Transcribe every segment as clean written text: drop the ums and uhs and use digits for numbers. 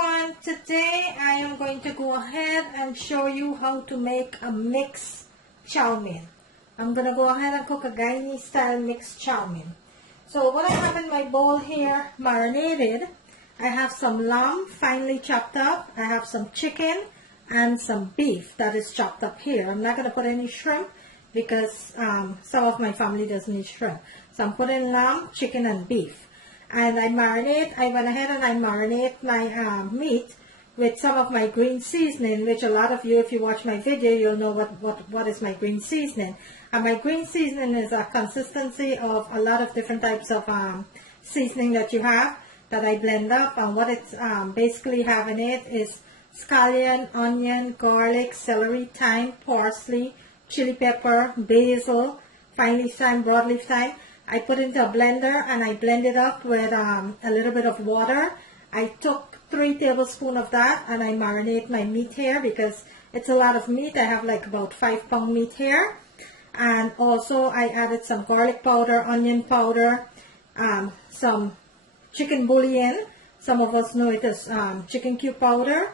everyone, today I am going to go ahead and show you how to make a mixed chow mein. I'm going to go ahead and cook a Guyanese style mixed chow mein. So what I have in my bowl here marinated, I have some lamb finely chopped up, I have some chicken and some beef that is chopped up here. I'm not going to put any shrimp because some of my family doesn't eat shrimp. So I'm putting lamb, chicken and beef. And I went ahead and I marinate my meat with some of my green seasoning, which a lot of you, if you watch my video, you'll know what is my green seasoning. And my green seasoning is a consistency of a lot of different types of seasoning that you have that I blend up. And what it's basically having it is scallion, onion, garlic, celery, thyme, parsley, chili pepper, basil, finely thyme, broadleaf thyme. I put into a blender and I blend it up with a little bit of water. I took 3 tablespoons of that and I marinate my meat here because it's a lot of meat. I have like about 5-pound meat here. And also I added some garlic powder, onion powder, some chicken bouillon. Some of us know it as chicken cube powder.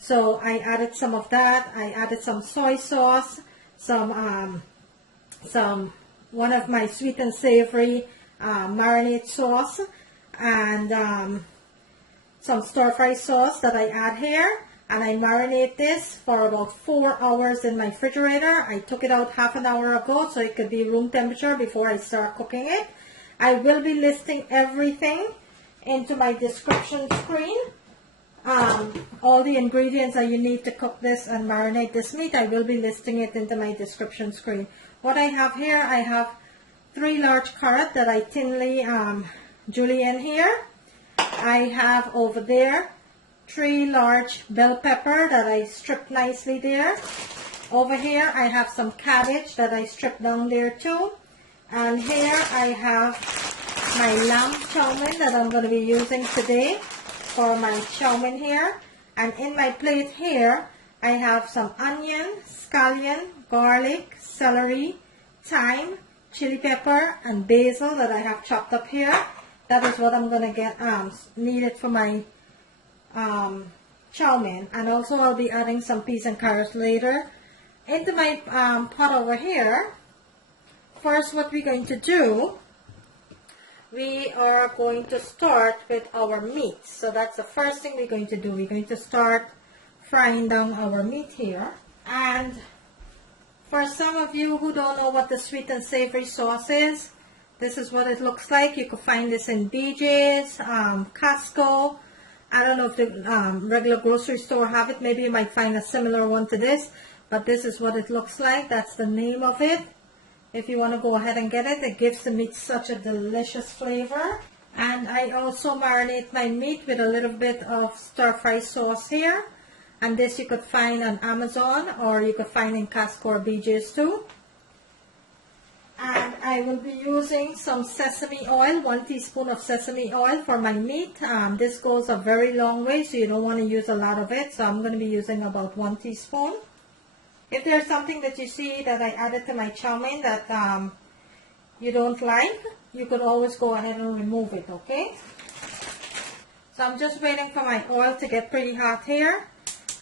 So I added some of that. I added some soy sauce, one of my sweet and savory marinade sauce, and some stir-fry sauce that I add here. And I marinate this for about 4 hours in my refrigerator. I took it out half an hour ago so it could be room temperature before I start cooking it. I will be listing everything into my description screen. All the ingredients that you need to cook this and marinate this meat, I will be listing it into my description screen. What I have here, I have 3 large carrots that I thinly julienne here. I have over there 3 large bell pepper that I stripped nicely there. Over here I have some cabbage that I stripped down there too. And here I have my lamb chow mein that I'm going to be using today for my chow mein here. And in my plate here I have some onion, scallion, garlic, celery, thyme, chili pepper and basil that I have chopped up here. That is what I'm going to get needed for my chow mein. And also I'll be adding some peas and carrots later into my pot over here. First, what we're going to do, we are going to start with our meat. So that's the first thing we're going to do. We're going to start frying down our meat here. And for some of you who don't know what the sweet and savory sauce is, this is what it looks like. You can find this in BJ's, Costco. I don't know if the regular grocery store have it. Maybe you might find a similar one to this. But this is what it looks like. That's the name of it. If you want to go ahead and get it, it gives the meat such a delicious flavor. And I also marinate my meat with a little bit of stir-fry sauce here. And this you could find on Amazon or you could find in Costco or BJ's too. And I will be using some sesame oil, 1 teaspoon of sesame oil for my meat. This goes a very long way, so you don't want to use a lot of it. So I'm going to be using about 1 teaspoon. If there's something that you see that I added to my chow mein that you don't like, you could always go ahead and remove it, okay? So I'm just waiting for my oil to get pretty hot here.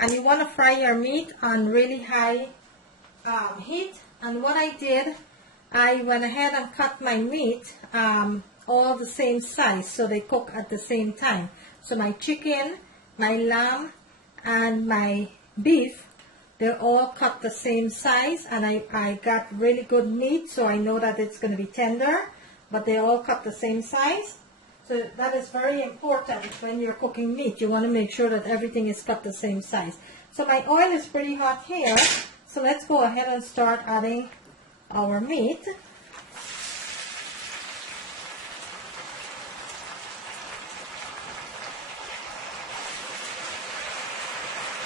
And you want to fry your meat on really high heat. And what I did, I went ahead and cut my meat all the same size so they cook at the same time. So my chicken, my lamb, and my beef, they're all cut the same size. And I got really good meat, so I know that it's going to be tender. But they all cut the same size. So that is very important when you're cooking meat. You want to make sure that everything is cut the same size. So my oil is pretty hot here. So let's go ahead and start adding our meat.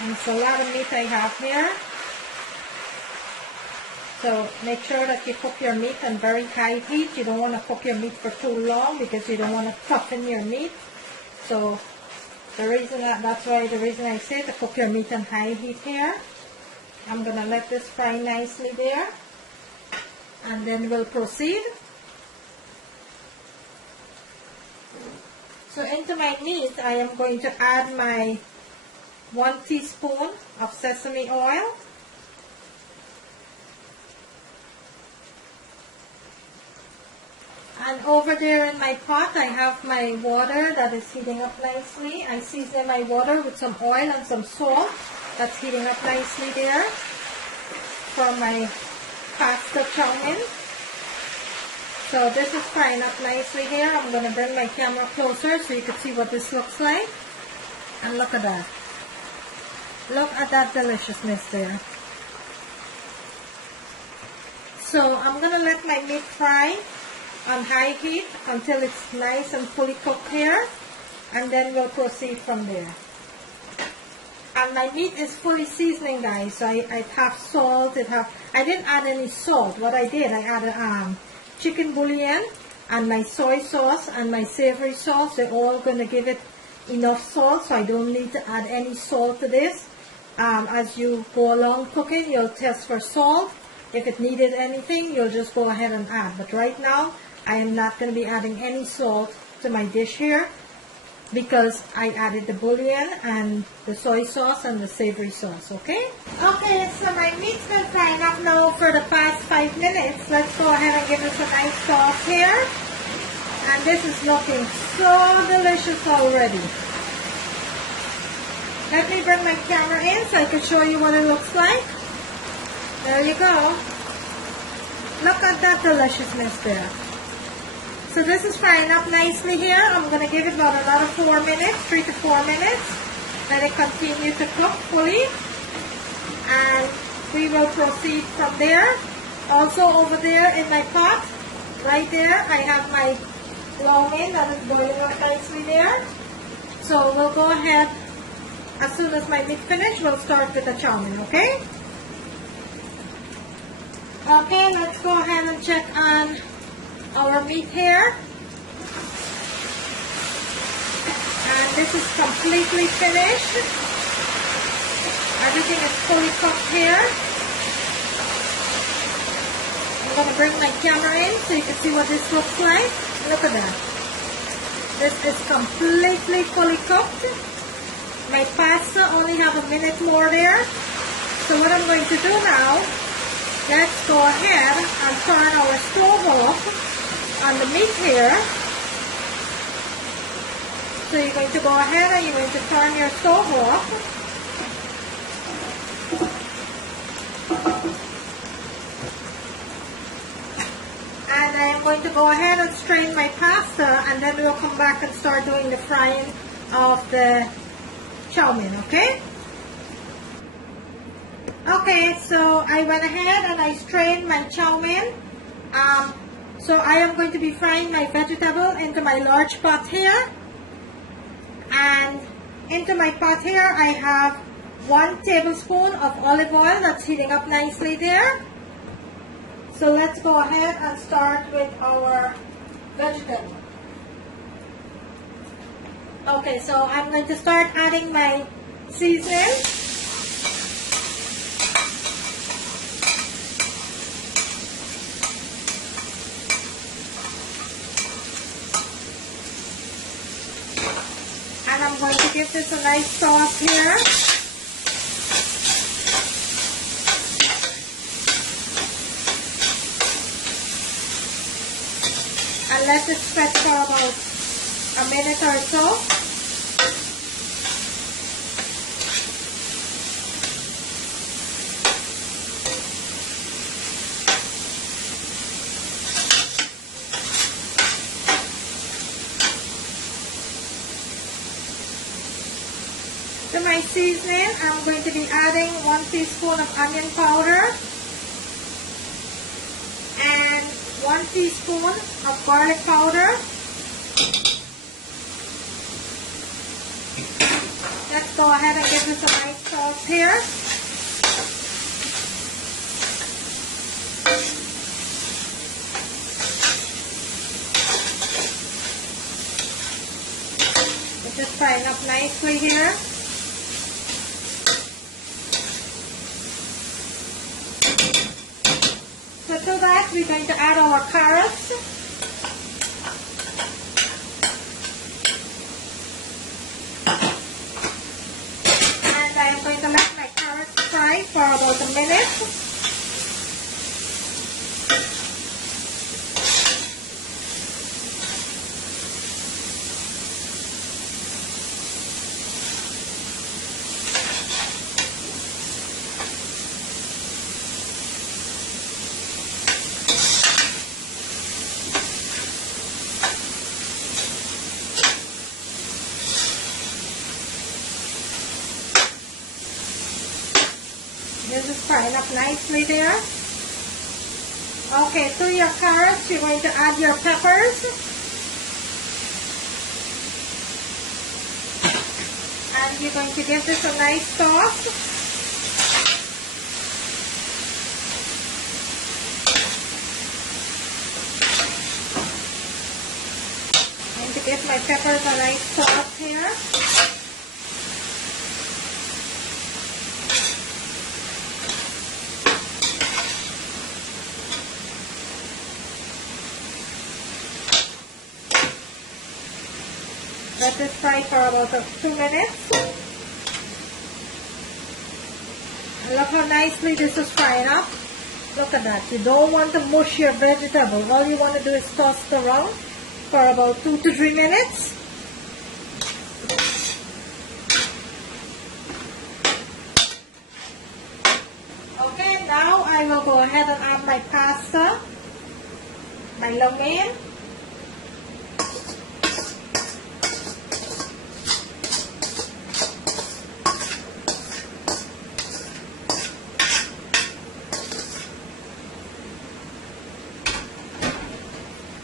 And it's a lot of meat I have here. So make sure that you cook your meat on very high heat. You don't want to cook your meat for too long because you don't want to toughen your meat. So that's why the reason I say to cook your meat on high heat here. I'm going to let this fry nicely there. And then we'll proceed. So into my meat, I am going to add my 1 teaspoon of sesame oil. And over there in my pot, I have my water that is heating up nicely. I season my water with some oil and some salt. That's heating up nicely there for my pasta chow mein. So this is frying up nicely here. I'm going to bring my camera closer so you can see what this looks like. And look at that. Look at that deliciousness there. So I'm going to let my meat fry on high heat until it's nice and fully cooked here, and then we'll proceed from there. And my meat is fully seasoning, guys, so I have salt. I didn't add any salt. What I did, I added chicken bouillon and my soy sauce and my savory sauce. They're all going to give it enough salt, so I don't need to add any salt to this. As you go along cooking, you'll test for salt. If it needed anything, you'll just go ahead and add. But right now, I am not going to be adding any salt to my dish here because I added the bouillon and the soy sauce and the savory sauce, okay? Okay, so my meat's been frying up now for the past 5 minutes. Let's go ahead and give this a nice sauce here. And this is looking so delicious already. Let me bring my camera in so I can show you what it looks like. There you go. Look at that deliciousness there. So this is frying up nicely here. I'm going to give it about another 4 minutes, 3 to 4 minutes. Let it continue to cook fully. And we will proceed from there. Also over there in my pot, right there, I have my chow mein that is boiling up nicely there. So we'll go ahead, as soon as my meat finishes, we'll start with the chow mein, okay? Okay, let's go ahead and check on our meat here. And this is completely finished. Everything is fully cooked here. I'm going to bring my camera in so you can see what this looks like. Look at that. This is completely fully cooked. My pasta only have a minute more there. So what I'm going to do now, let's go ahead and turn our stove off on the meat here. So you're going to go ahead and you're going to turn your stove off. And I am going to go ahead and strain my pasta, and then we'll come back and start doing the frying of the chow mein, okay? Okay, so I went ahead and I strained my chow mein. So I am going to be frying my vegetable into my large pot here. And into my pot here I have 1 tablespoon of olive oil that's heating up nicely there. So let's go ahead and start with our vegetable. Okay, so I'm going to start adding my seasoning. And I'm going to give this a nice sauce here. And let it spread for about a minute or so. To my seasoning, I'm going to be adding 1 teaspoon of onion powder and 1 teaspoon of garlic powder. Let's go ahead and give this a nice sauce here. It's just frying up nicely here. So to that, we're going to add our carrots. And for about a minute. This is frying up nicely there. Okay, to your carrots, you're going to add your peppers. And you're going to give this a nice toss. I'm going to give my peppers a nice toss here. Let this fry for about 2 minutes. And look how nicely this is frying up. Look at that. You don't want to mush your vegetable. All you want to do is toss it around for about 2 to 3 minutes. Okay, now I will go ahead and add my pasta, my lo mein.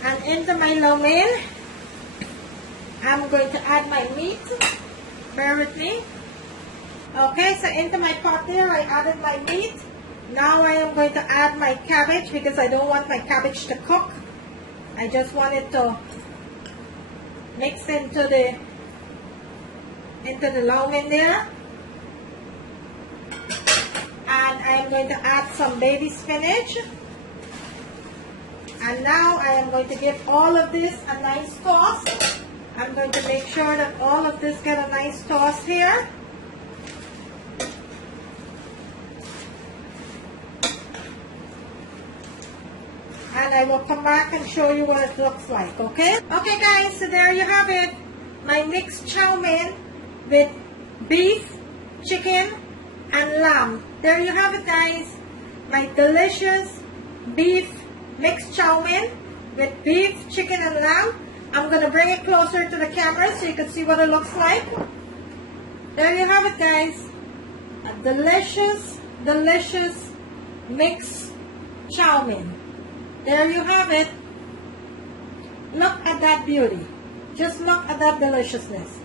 And into my lo mein, I'm going to add my meat. Bear with me. Okay, so into my pot there, I added my meat. Now I am going to add my cabbage because I don't want my cabbage to cook. I just want it to mix into the lo mein there. And I am going to add some baby spinach. And now I am going to give all of this a nice toss. I'm going to make sure that all of this get a nice toss here. And I will come back and show you what it looks like, okay? Okay guys, so there you have it. My mixed chow mein with beef, chicken, and lamb. There you have it guys. My delicious beef mixed chow mein with beef, chicken, and lamb. I'm going to bring it closer to the camera so you can see what it looks like. There you have it guys. A delicious, delicious mixed chow mein. There you have it. Look at that beauty. Just look at that deliciousness.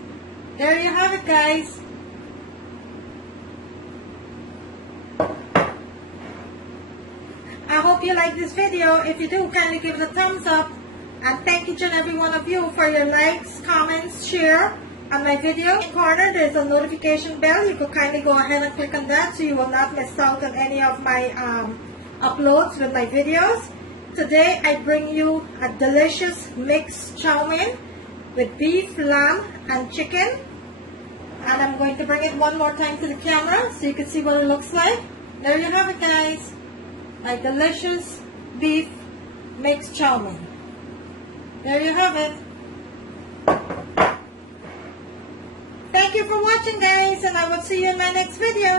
There you have it guys. I hope you like this video. If you do, kindly give it a thumbs up. And thank each and every one of you for your likes, comments, share on my video. In the corner, there's a notification bell. You could kindly go ahead and click on that so you will not miss out on any of my uploads with my videos. Today, I bring you a delicious mixed chow mein with beef, lamb, and chicken. And I'm going to bring it one more time to the camera so you can see what it looks like. There you have it guys. My delicious beef mixed chow mein. There you have it. Thank you for watching guys, and I will see you in my next video.